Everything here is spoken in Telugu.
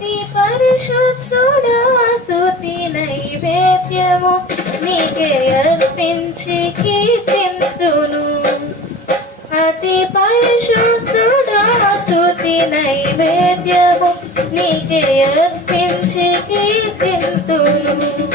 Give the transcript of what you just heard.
అతి పరిశుద్ధుడా స్తుతి నైవేద్యము నీకే అర్పించి కీర్తింతును. అతి పరిశుద్ధుడా స్తుతి నైవేద్యము నీకే అర్పించి కీర్తింతును.